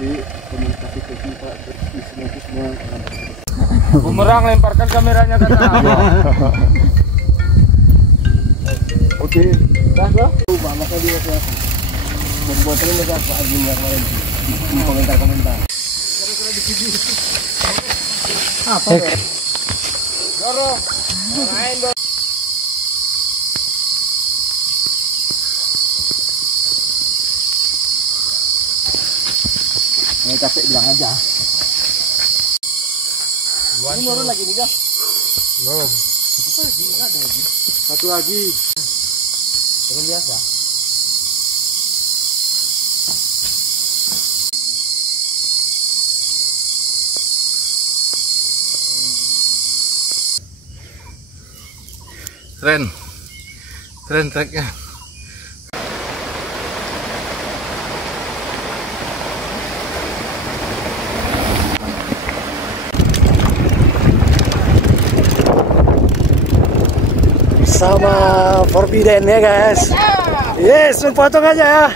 nanti komunikasi ke kita isinya itu semua. Bumerang, lemparkan kameranya ke sana. Oke, dah. Maka dia membuatnya mereka Pak Agim yang kemarin komentar. Apa? Dorong. Main dong. Capek bilang aja. Ini turun lagi nih kah? Belum. Apa lagi? Enggak ada lagi. Satu lagi. Turun biasa. Keren treknya. Sama Forbidden ya guys. Yes, potong aja ya.